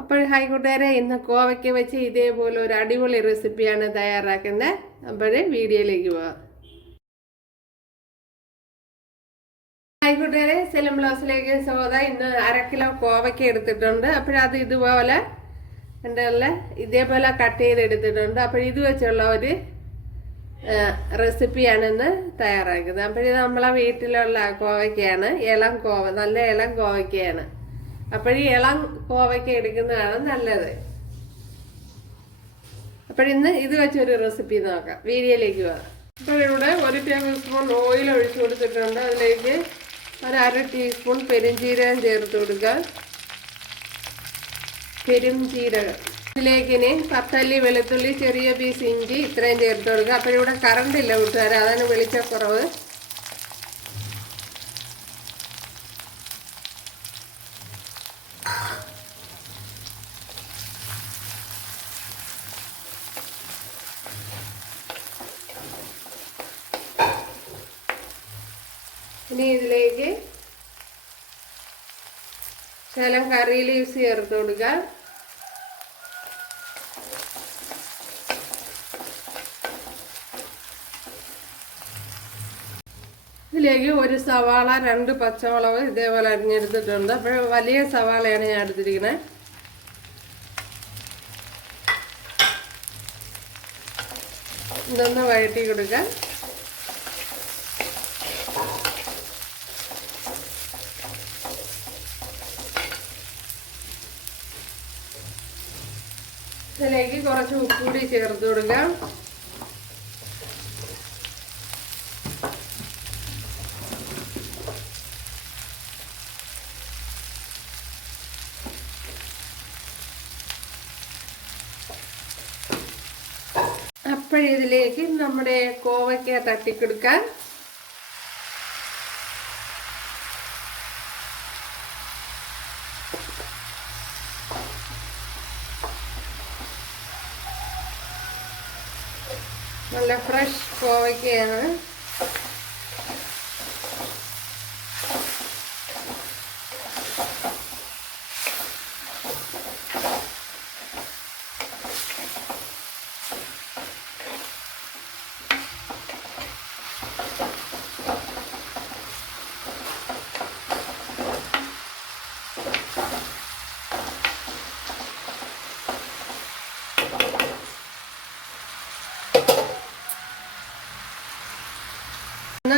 അപ്പോൾ ഹായ് കൂട്ടുകാരെ, ഇന്ന് കോവയ്ക്ക വെച്ച് ഇതേപോലെ ഒരു അടിപൊളി റെസിപ്പിയാണ് തയ്യാറാക്കുന്നത്. അപ്പോൾ വീഡിയോയിലേക്ക് പോവാം. ഹായ് കൂട്ടുകാരെ, സെലം ബ്ലൗസിലേക്ക് സ്വാഗതം. ഇന്ന് 1/2 കിലോ കോവയ്ക്ക എടുത്തിട്ടുണ്ട്. അപ്പോഴത് ഇതുപോലെ ഇതേപോലെ കട്ട് ചെയ്തെടുത്തിട്ടുണ്ട്. അപ്പോൾ ഇത് വെച്ചുള്ള ഒരു റെസിപ്പിയാണ് ഇന്ന് തയ്യാറാക്കുന്നത്. അപ്പോൾ നമ്മളെ വീട്ടിലുള്ള കോവയ്ക്കയാണ്, ഇളം കോവ, നല്ല ഇളം കോവയ്ക്കയാണ്. അപ്പോൾ ഈ ഇളം കോവയ്ക്ക എടുക്കുന്നതാണ് നല്ലത്. അപ്പോൾ ഇന്ന് ഇത് വെച്ചൊരു റെസിപ്പി നോക്കാം. വീഡിയോയിലേക്ക് പോകാം. അപ്പോൾ ഇവിടെ 1 ടേബിൾ സ്പൂൺ ഓയിൽ ഒഴിച്ചു കൊടുത്തിട്ടുണ്ട്. അതിലേക്ക് 1/2 ടീസ്പൂൺ പെരുംജീരകം ചേർത്ത് കൊടുക്കുക. പെരുംജീരകം. ഇതിലേക്ക് ഇനി 10 അല്ലി വെളുത്തുള്ളി, ചെറിയ പീസ് ഇഞ്ചി, ഇത്രയും ചേർത്ത് കൊടുക്കുക. അപ്പോൾ ഇവിടെ കറണ്ട് ഇല്ല കൂട്ടുകാരെ, അതാണ് വെളിച്ചക്കുറവ്. ഇനി ഇതിലേക്ക് ശകലം കറി ലീവ്സ് ചേർത്ത് കൊടുക്കുക. ഇതിലേക്ക് 1 സവാള, 2 പച്ചമുളക് ഇതേപോലെ അരിഞ്ഞെടുത്തിട്ടുണ്ട്. അപ്പോൾ വലിയ സവാളയാണ് ഞാൻ എടുത്തിരിക്കുന്നത്. ഇതൊന്ന് വഴറ്റി കൊടുക്കുക. ഇതിലേക്ക് കുറച്ച് ഉപ്പ് കൂടി ചേർത്ത് കൊടുക്കാം. അപ്പോഴിതിലേക്ക് നമ്മുടെ കോവയ്ക്ക തട്ടിക്കൊടുക്കാം. നല്ല ഫ്രഷ് കോവയ്ക്കയാണ്.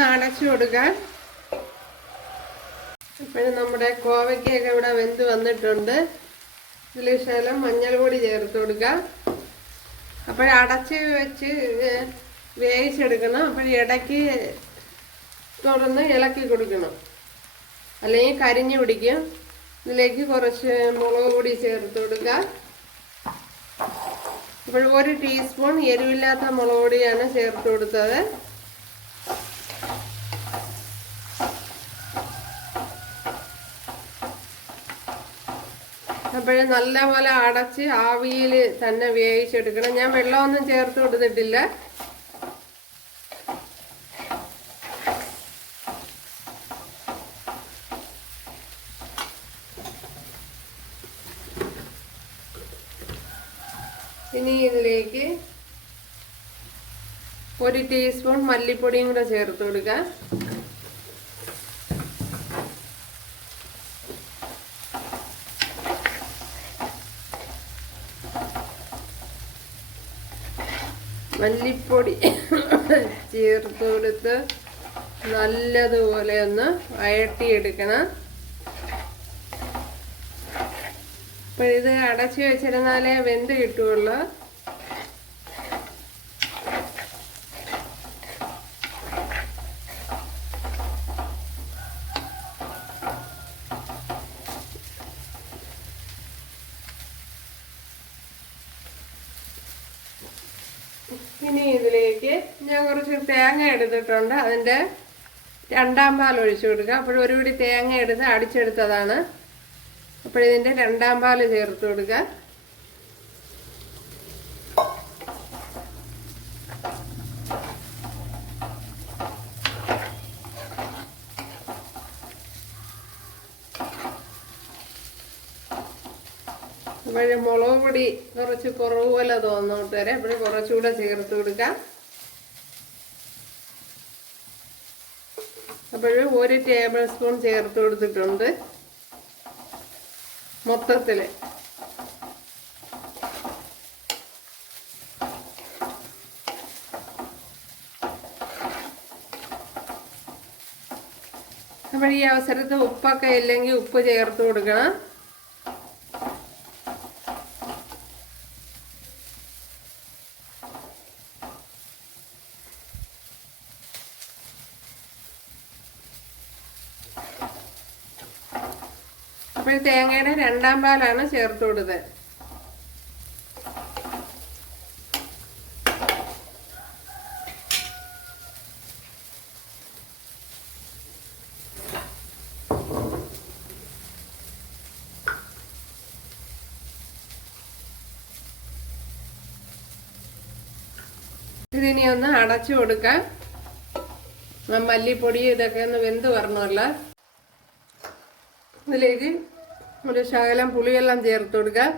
അടച്ചു കൊടുക്കാൻ. ഇപ്പോഴും നമ്മുടെ കോവയ്ക്കൊക്കെ ഇവിടെ വെന്ത് വന്നിട്ടുണ്ട്. ഇതിൽ ശകലം മഞ്ഞൾപ്പൊടി ചേർത്ത് കൊടുക്കാം. അടച്ച് വെച്ച് വേവിച്ചെടുക്കണം. ഇടയ്ക്ക് തുറന്ന് ഇളക്കി കൊടുക്കണം, അല്ലെങ്കിൽ കരിഞ്ഞു പിടിക്കും. ഇതിലേക്ക് കുറച്ച് മുളക് പൊടി ചേർത്ത് കൊടുക്കാം. 1 ടീസ്പൂൺ എരിവില്ലാത്ത മുളക് പൊടിയാണ് ചേർത്ത് കൊടുത്തത്. നല്ലപോലെ അടച്ച് ആവിയിൽ തന്നെ വേവിച്ചെടുക്കണം. ഞാൻ വെള്ളമൊന്നും ചേർത്ത് കൊടുത്തിട്ടില്ല. ഇനി ഇതിലേക്ക് 1 ടീസ്പൂൺ മല്ലിപ്പൊടിയും കൂടെ ചേർത്ത് കൊടുക്കാം. മല്ലിപ്പൊടി ചേർത്ത് കൊടുത്ത് നല്ലതുപോലെ ഒന്ന് വഴട്ടിയെടുക്കണം. അപ്പോൾ ഇത് അടച്ചു വെച്ചിരുന്നാലേ വെന്ത് കിട്ടുകയുള്ളൂ. ഇനി ഇതിലേക്ക് ഞാൻ കുറച്ച് തേങ്ങ എടുത്തിട്ടുണ്ട്. അതിൻ്റെ 2ാം പാൽ ഒഴിച്ചു കൊടുക്കുക. അപ്പോൾ 1 പിടി തേങ്ങ എടുത്ത് അടിച്ചെടുത്തതാണ്. അപ്പോൾ ഇതിൻ്റെ 2ാം പാൽ ചേർത്ത് കൊടുക്കുക. അപ്പോൾ മുളക് പൊടി കുറച്ച് കുറവ് പോലെ തോന്നോട്ട് വരെ അപ്പോൾ കുറച്ചുകൂടെ ചേർത്ത് കൊടുക്കാം. അപ്പോൾ 1 ടേബിൾ സ്പൂൺ ചേർത്ത് കൊടുത്തിട്ടുണ്ട് മൊത്തത്തിൽ. അപ്പോൾ ഈ അവസരത്തിൽ ഉപ്പൊക്കെ ഇല്ലെങ്കിൽ ഉപ്പ് ചേർത്ത് കൊടുക്കണം. അപ്പോൾ തേങ്ങയുടെ 2ാം പാലാണ് ചേർത്ത് കൊടുത്തത്. ഇതിനി ഒന്ന് അടച്ചു കൊടുക്കാം. മല്ലിപ്പൊടി ഇതൊക്കെ ഒന്ന് വെന്ത് വരണമല്ല. ഇതിലേക്ക് ഒരു ശകലം പുളിവെള്ളം ചേർത്ത് കൊടുക്കാം.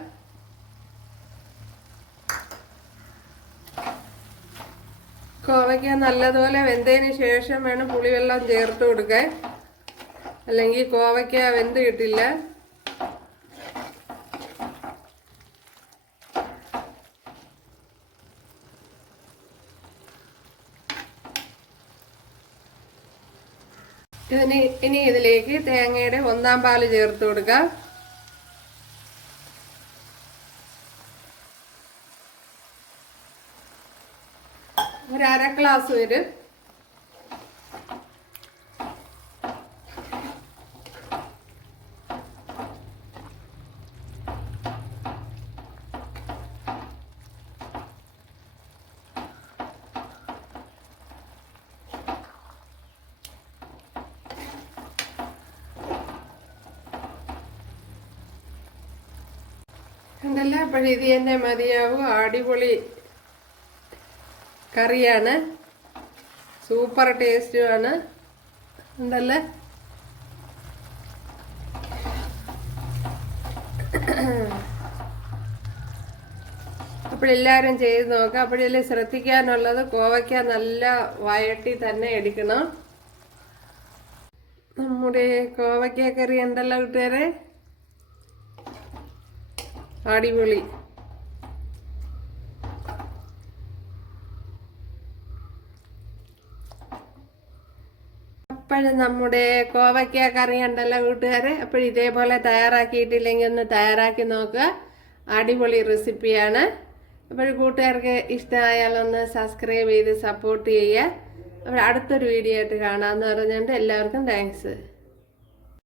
കോവയ്ക്ക നല്ലതുപോലെ വെന്തതിന് ശേഷം വേണം പുളിവെള്ളം ചേർത്ത് കൊടുക്കാൻ, അല്ലെങ്കിൽ കോവയ്ക്ക വെന്ത് കിട്ടില്ല. ഇനി ഇതിലേക്ക് തേങ്ങയുടെ 1ാം പാല് ചേർത്ത് കൊടുക്കാം. ഒരു 1/2 ഗ്ലാസ് വരും. ഉണ്ടല്ലോ. അപ്പോൾ ഇത് തന്നെ മതിയാവും. അടിപൊളി കറിയാണ്, സൂപ്പർ ടേസ്റ്റുമാണ്. ഉണ്ടല്ലേ. അപ്പോഴെല്ലാവരും ചെയ്ത് നോക്കാം. അപ്പോഴെല്ലാം ശ്രദ്ധിക്കാനുള്ളത് കോവയ്ക്ക നല്ല വഴട്ടി തന്നെ എടുക്കണം. നമ്മുടെ കോവയ്ക്ക കറി ഉണ്ടല്ലോ കൂട്ടുകാരെ, അടിപൊളി. അപ്പോഴും നമ്മുടെ കോവയ്ക്ക കറി ഉണ്ടല്ലോ കൂട്ടുകാരെ. അപ്പോൾ ഇതേപോലെ തയ്യാറാക്കിയിട്ടില്ലെങ്കിൽ ഒന്ന് തയ്യാറാക്കി നോക്കുക. അടിപൊളി റെസിപ്പിയാണ്. അപ്പോൾ കൂട്ടുകാർക്ക് ഇഷ്ടമായാലൊന്ന് സബ്സ്ക്രൈബ് ചെയ്ത് സപ്പോർട്ട് ചെയ്യുക. അപ്പോൾ അടുത്തൊരു വീഡിയോ ആയിട്ട് കാണാമെന്ന് പറഞ്ഞുകൊണ്ട് എല്ലാവർക്കും താങ്ക്സ്.